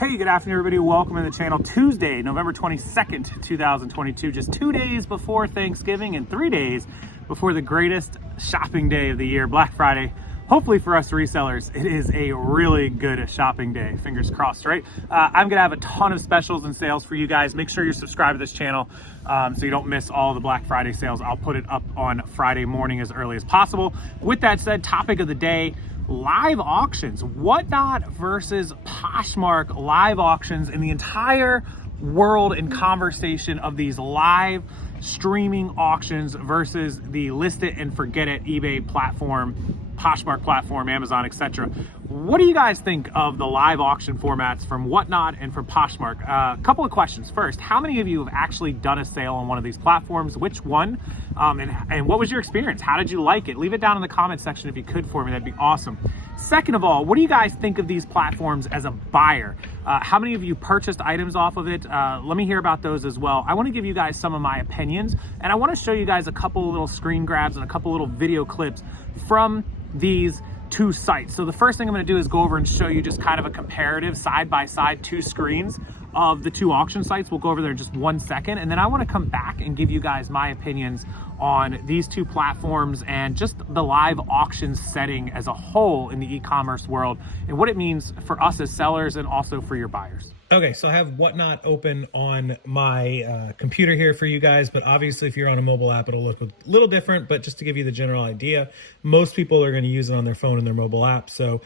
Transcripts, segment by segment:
Hey, good afternoon, everybody. Welcome to the channel. Tuesday, November 22nd, 2022, just 2 days before Thanksgiving and 3 days before the greatest shopping day of the year, Black Friday. Hopefully for us resellers, it is a really good shopping day. Fingers crossed, right? I'm gonna have a ton of specials and sales for you guys. Make sure you're subscribed to this channel so you don't miss all the Black Friday sales. I'll put it up on Friday morning as early as possible. With that said, topic of the day, live auctions. WhatNot versus Poshmark live auctions, in the entire world and conversation of these live streaming auctions versus the list it and forget it eBay platform, Poshmark platform, Amazon, etc. What do you guys think of the live auction formats from WhatNot and from Poshmark? A couple of questions. First, how many of you have actually done a sale on one of these platforms? Which one? And what was your experience? How did you like it? Leave it down in the comment section if you could for me. That'd be awesome. Second of all, what do you guys think of these platforms as a buyer? How many of you purchased items off of it? Let me hear about those as well. I want to give you guys some of my opinions, and I want to show you guys a couple of little screen grabs and a couple little video clips from these two sites. So the first thing I'm going to do is go over and show you just kind of a comparative side-by-side two screens of the two auction sites. We'll go over there in just 1 second, and then I want to come back and give you guys my opinions on these two platforms and just the live auction setting as a whole in the e-commerce world and what it means for us as sellers and also for your buyers. Okay, so I have WhatNot open on my computer here for you guys, but obviously if you're on a mobile app, it'll look a little different, but just to give you the general idea, most people are going to use it on their phone and their mobile app. So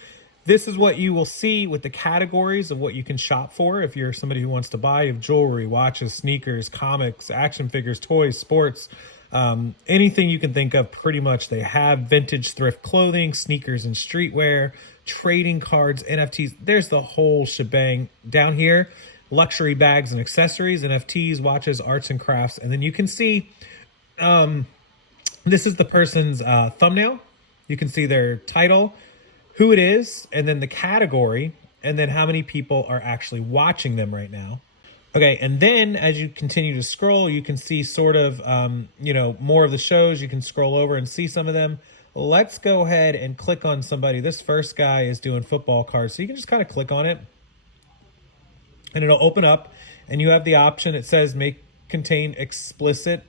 this is what you will see with the categories of what you can shop for. If you're somebody who wants to buy, you have jewelry, watches, sneakers, comics, action figures, toys, sports, anything you can think of, pretty much they have. Vintage thrift clothing, sneakers and streetwear, trading cards, NFTs. There's the whole shebang. Down here, luxury bags and accessories, NFTs, watches, arts and crafts. And then you can see, this is the person's thumbnail. You can see their title, who it is, and then the category, and then how many people are actually watching them right now. Okay, and then as you continue to scroll, you can see sort of, more of the shows. You can scroll over and see some of them. Let's go ahead and click on somebody. This first guy is doing football cards, so you can just kind of click on it, and it'll open up, and you have the option. It says may contain explicit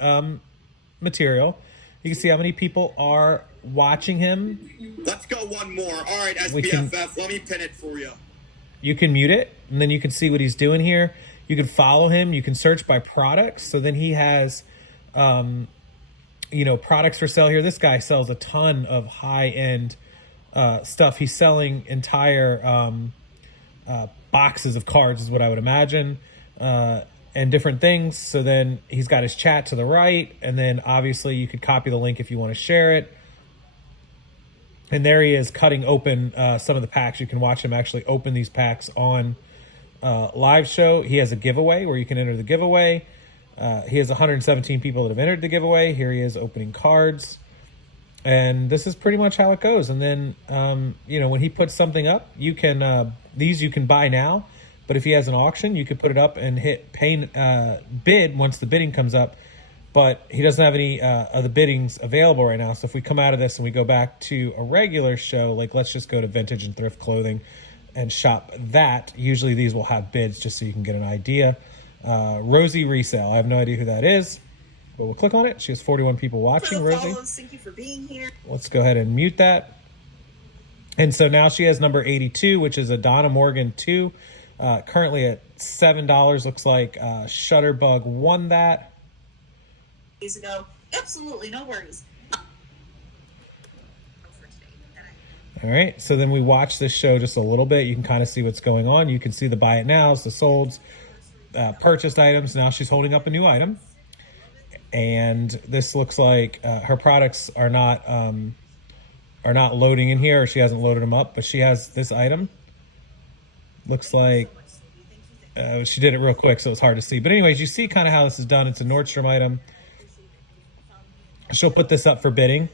material. You can see how many people are watching him. Let's go one more. All right, SBFF, let me pin it for you. You can mute it, and then you can see what he's doing here. You can follow him. You can search by products. So then he has, products for sale here. This guy sells a ton of high-end stuff. He's selling entire boxes of cards is what I would imagine, and different things. So then he's got his chat to the right, and then obviously you could copy the link if you want to share it. And there he is cutting open some of the packs. You can watch him actually open these packs on live show. He has a giveaway where you can enter the giveaway. He has 117 people that have entered the giveaway. Here he is opening cards. And this is pretty much how it goes. And then, when he puts something up, you can, these you can buy now. But if he has an auction, you could put it up and hit bid once the bidding comes up. But he doesn't have any of the biddings available right now. So if we come out of this and we go back to a regular show, like let's just go to vintage and thrift clothing and shop that. Usually these will have bids just so you can get an idea. Rosie Resale. I have no idea who that is, but we'll click on it. She has 41 people watching. Rosie, thank you for being here. Let's go ahead and mute that. And so now she has number 82, which is a Donna Morgan 2, currently at $7. Looks like Shutterbug won that. Days ago. Absolutely, no worries. All right, so then we watch this show just a little bit. You can kind of see what's going on. You can see the buy it nows, the solds, purchased items. Now she's holding up a new item, and this looks like her products are not loading in here, or she hasn't loaded them up. But she has this item. Looks like she did it real quick, so it's hard to see. But anyways, you see kind of how this is done. It's a Nordstrom item. She'll put this up for bidding.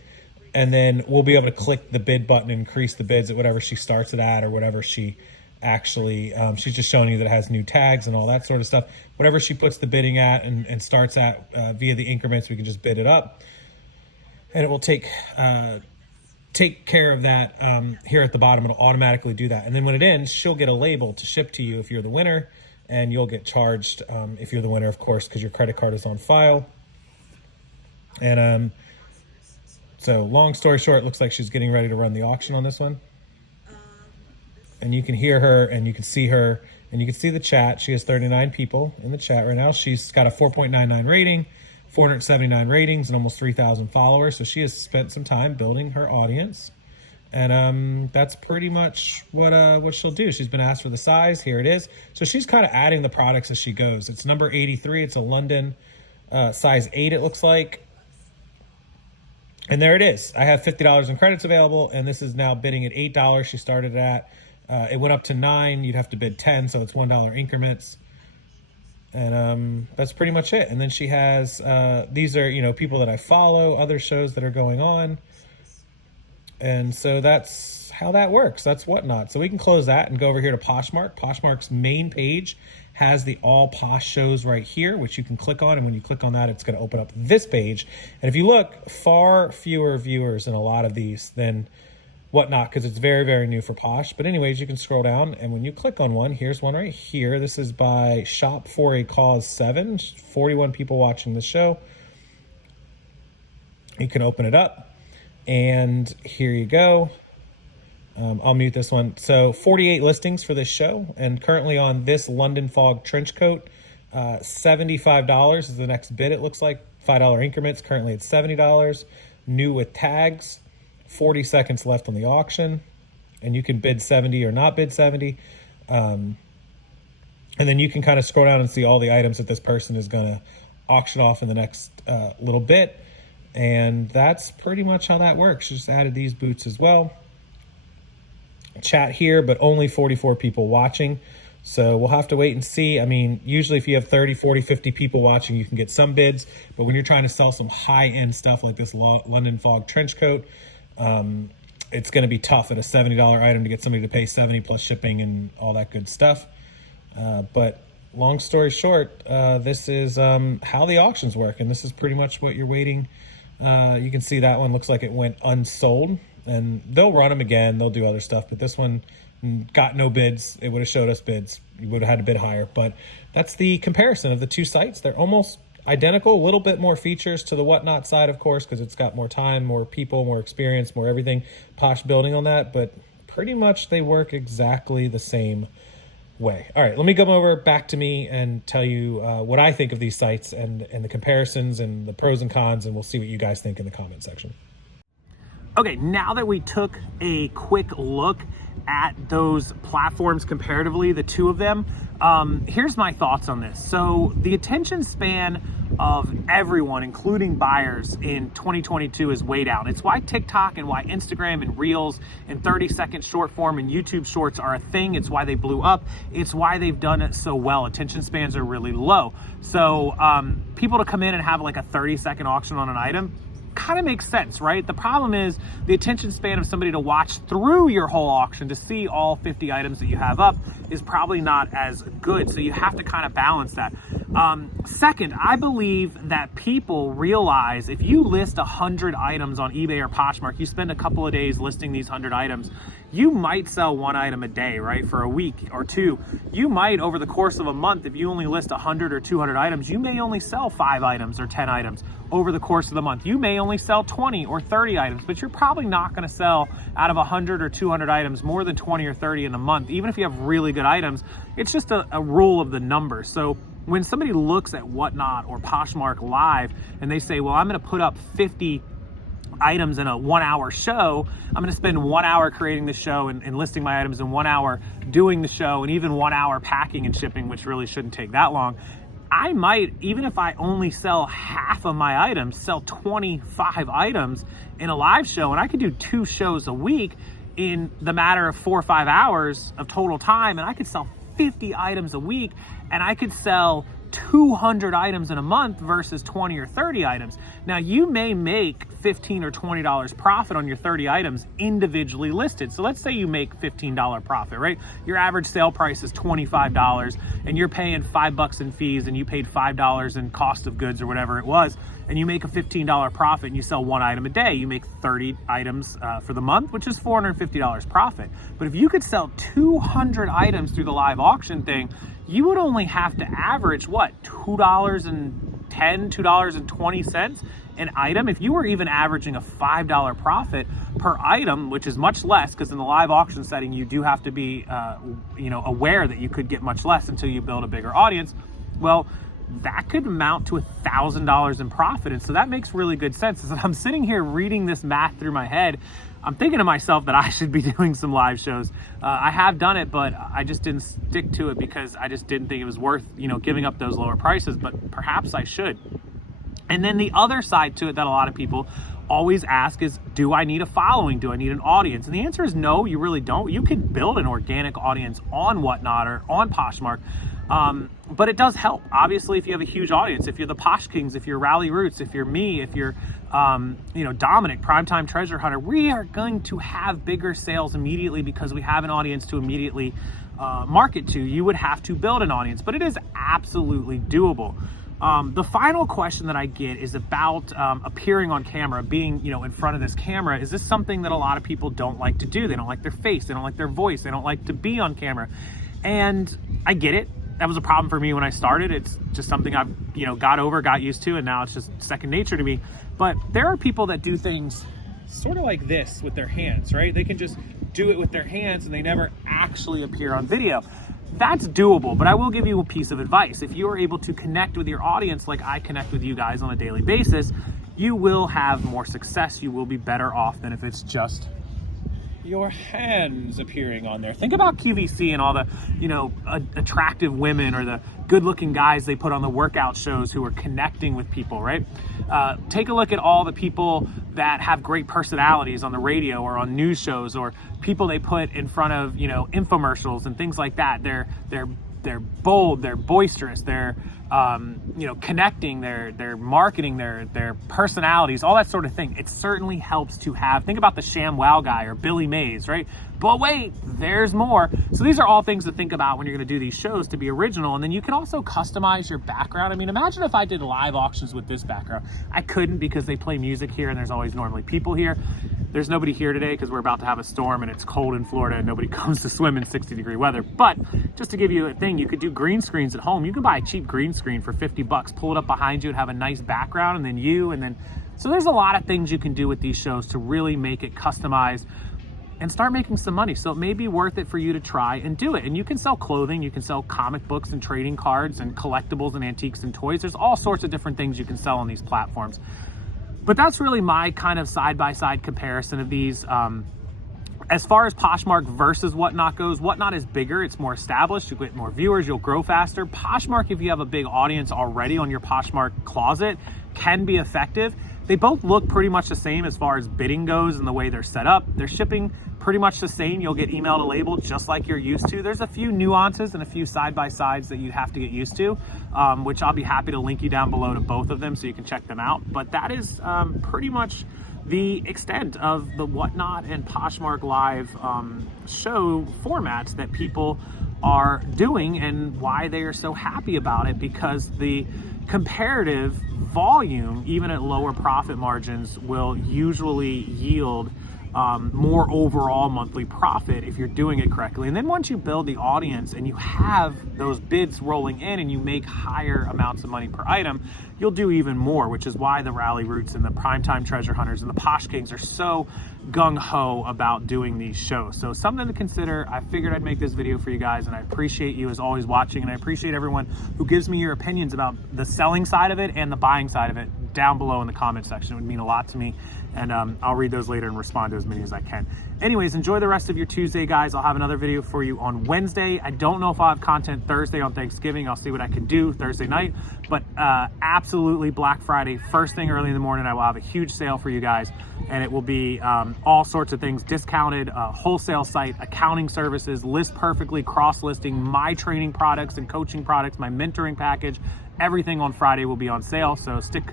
And then we'll be able to click the bid button and increase the bids at whatever she starts it at, or whatever she actually, she's just showing you that it has new tags and all that sort of stuff. Whatever she puts the bidding at and starts at via the increments, we can just bid it up. And it will take take care of that here at the bottom. It'll automatically do that. And then when it ends, she'll get a label to ship to you if you're the winner, and you'll get charged if you're the winner, of course, because your credit card is on file. And so long story short, it looks like she's getting ready to run the auction on this one. And you can hear her and you can see her and you can see the chat. She has 39 people in the chat right now. She's got a 4.99 rating, 479 ratings, and almost 3,000 followers. So she has spent some time building her audience. And that's pretty much what she'll do. She's been asked for the size. Here it is. So she's kind of adding the products as she goes. It's number 83. It's a London size 8, it looks like. And there it is. I have $50 in credits available, and this is now bidding at $8. She started at, it went up to $9. You'd have to bid 10, so it's $1 increments. And that's pretty much it. And then she has, these are, you know, people that I follow, other shows that are going on. And so that's how that works. That's WhatNot. So we can close that and go over here to Poshmark. Poshmark's main page has the all Posh shows right here, which you can click on. And when you click on that, it's going to open up this page. And if you look, far fewer viewers in a lot of these than WhatNot, because it's very, very new for Posh. But anyways, you can scroll down. And when you click on one, here's one right here. This is by Shop for a Cause 7. 41 people watching the show. You can open it up. And here you go. I'll mute this one. So 48 listings for this show. And currently on this London Fog trench coat, $75 is the next bid, it looks like. $5 increments. Currently it's $70. New with tags. 40 seconds left on the auction. And you can bid 70 or not bid 70. And then you can kind of scroll down and see all the items that this person is going to auction off in the next little bit. And that's pretty much how that works. Just added these boots as well. Chat here, but only 44 people watching. So we'll have to wait and see. I mean, usually if you have 30, 40, 50 people watching, you can get some bids. But when you're trying to sell some high-end stuff like this London Fog trench coat, it's going to be tough at a $70 item to get somebody to pay 70 plus shipping and all that good stuff. But long story short, this is how the auctions work. And this is pretty much what you're waiting. You can see that one looks like it went unsold, and they'll run them again. They'll do other stuff, but this one got no bids. It would have showed us bids. You would have had to bid higher, but that's the comparison of the two sites. They're almost identical, a little bit more features to the WhatNot side, of course, because it's got more time, more people, more experience, more everything. Posh building on that, but pretty much they work exactly the same way. All right, let me come over back to me and tell you what I think of these sites and the comparisons and the pros and cons, and we'll see what you guys think in the comment section. Okay, now that we took a quick look at those platforms comparatively, the two of them, here's my thoughts on this. So the attention span of everyone, including buyers, in 2022 is way down. It's why TikTok and why Instagram and Reels and 30-second short form and YouTube Shorts are a thing. It's why they blew up. It's why they've done it so well. Attention spans are really low. So people to come in and have like a 30-second auction on an item kind of makes sense, right? The problem is the attention span of somebody to watch through your whole auction to see all 50 items that you have up is probably not as good. So you have to kind of balance that. Second, I believe that people realize if you list 100 items on eBay or Poshmark, you spend a couple of days listing these 100 items, you might sell one item a day, right? For a week or two. You might, over the course of a month, if you only list 100 or 200 items, you may only sell 5 items or 10 items over the course of the month. You may only sell 20 or 30 items, but you're probably not going to sell out of 100 or 200 items more than 20 or 30 in a month. Even if you have really good items, it's just a rule of the numbers. So when somebody looks at WhatNot or Poshmark Live and they say, well, I'm going to put up 50 items in a 1-hour show, I'm going to spend 1 hour creating the show and listing my items, and 1 hour doing the show, and even 1 hour packing and shipping, which really shouldn't take that long. I might, even if I only sell half of my items, sell 25 items in a live show, and I could do 2 shows a week in the matter of 4 or 5 hours of total time, and I could sell 50 items a week, and I could sell 200 items in a month versus 20 or 30 items. Now, you may make $15 or $20 profit on your 30 items individually listed. So let's say you make $15 profit, right? Your average sale price is $25 and you're paying $5 in fees and you paid $5 in cost of goods or whatever it was, and you make a $15 profit and you sell 1 item a day, you make 30 items for the month, which is $450 profit. But if you could sell 200 items through the live auction thing, you would only have to average what, $2.20 an item. If you were even averaging a $5 profit per item, which is much less, because in the live auction setting you do have to be aware that you could get much less until you build a bigger audience. Well, that could amount to $1,000 in profit. And so that makes really good sense. As I'm sitting here reading this math through my head, I'm thinking to myself that I should be doing some live shows. I have done it, but I just didn't stick to it because I just didn't think it was worth, giving up those lower prices, but perhaps I should. And then the other side to it that a lot of people always ask is, do I need a following? Do I need an audience? And the answer is no, you really don't. You can build an organic audience on WhatNot or on Poshmark. But it does help. Obviously, if you have a huge audience, if you're the Posh Kings, if you're Rally Roots, if you're me, if you're, Dominic, Primetime Treasure Hunter, we are going to have bigger sales immediately because we have an audience to immediately market to. You would have to build an audience, but it is absolutely doable. The final question that I get is about appearing on camera, being, in front of this camera. Is this something that a lot of people don't like to do? They don't like their face, they don't like their voice, they don't like to be on camera. And I get it. That was a problem for me when I started. It's just something I've, got used to, and now it's just second nature to me. But there are people that do things sort of like this with their hands, right? They can just do it with their hands and they never actually appear on video. That's doable, but I will give you a piece of advice. If you are able to connect with your audience like I connect with you guys on a daily basis, you will have more success. You will be better off than if it's just your hands appearing on there. Think about QVC and all the, attractive women or the good-looking guys they put on the workout shows who are connecting with people, right? Take a look at all the people that have great personalities on the radio or on news shows, or people they put in front of, infomercials and things like that. They're bold, they're boisterous, they're connecting, they're marketing, their personalities, all that sort of thing. It certainly helps to have, think about the ShamWow guy or Billy Mays, right? But wait, there's more. So these are all things to think about when you're gonna do these shows to be original. And then you can also customize your background. I mean, imagine if I did live auctions with this background. I couldn't because they play music here and there's always normally people here. There's nobody here today because we're about to have a storm and it's cold in Florida and nobody comes to swim in 60-degree weather. But just to give you a thing, you could do green screens at home. You can buy a cheap green screen for $50, pull it up behind you and have a nice background, and then so there's a lot of things you can do with these shows to really make it customized and start making some money. So it may be worth it for you to try and do it. And you can sell clothing, you can sell comic books and trading cards and collectibles and antiques and toys. There's all sorts of different things you can sell on these platforms. But that's really my kind of side-by-side comparison of these. As far as Poshmark versus WhatNot goes, WhatNot is bigger, it's more established, you get more viewers, you'll grow faster. Poshmark, if you have a big audience already on your Poshmark closet, can be effective. They both look pretty much the same as far as bidding goes and the way they're set up. They're shipping pretty much the same. You'll get emailed a label just like you're used to. There's a few nuances and a few side-by-sides that you have to get used to, which I'll be happy to link you down below to both of them so you can check them out. But that is pretty much the extent of the WhatNot and Poshmark Live show formats that people are doing and why they are so happy about it, because the comparative volume, even at lower profit margins, will usually yield more overall monthly profit if you're doing it correctly. And then once you build the audience and you have those bids rolling in and you make higher amounts of money per item, you'll do even more, which is why the Rally Roots and the Primetime Treasure Hunters and the Posh Kings are so gung-ho about doing these shows. So something to consider. I figured I'd make this video for you guys, and I appreciate you as always watching, and I appreciate everyone who gives me your opinions about the selling side of it and the buying side of it down below in the comment section. It would mean a lot to me, and I'll read those later and respond to as many as I can. Anyways, enjoy the rest of your Tuesday, guys. I'll have another video for you on Wednesday. I don't know if I'll have content Thursday on Thanksgiving. I'll see what I can do Thursday night, but absolutely Black Friday, first thing early in the morning, I will have a huge sale for you guys, and it will be all sorts of things discounted, wholesale site, accounting services, list perfectly, cross-listing, my training products and coaching products, my mentoring package. Everything on Friday will be on sale, so stick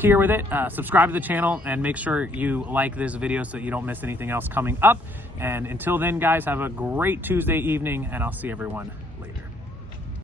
here with it. Subscribe to the channel and make sure you like this video so that you don't miss anything else coming up. And until then, guys, have a great Tuesday evening, and I'll see everyone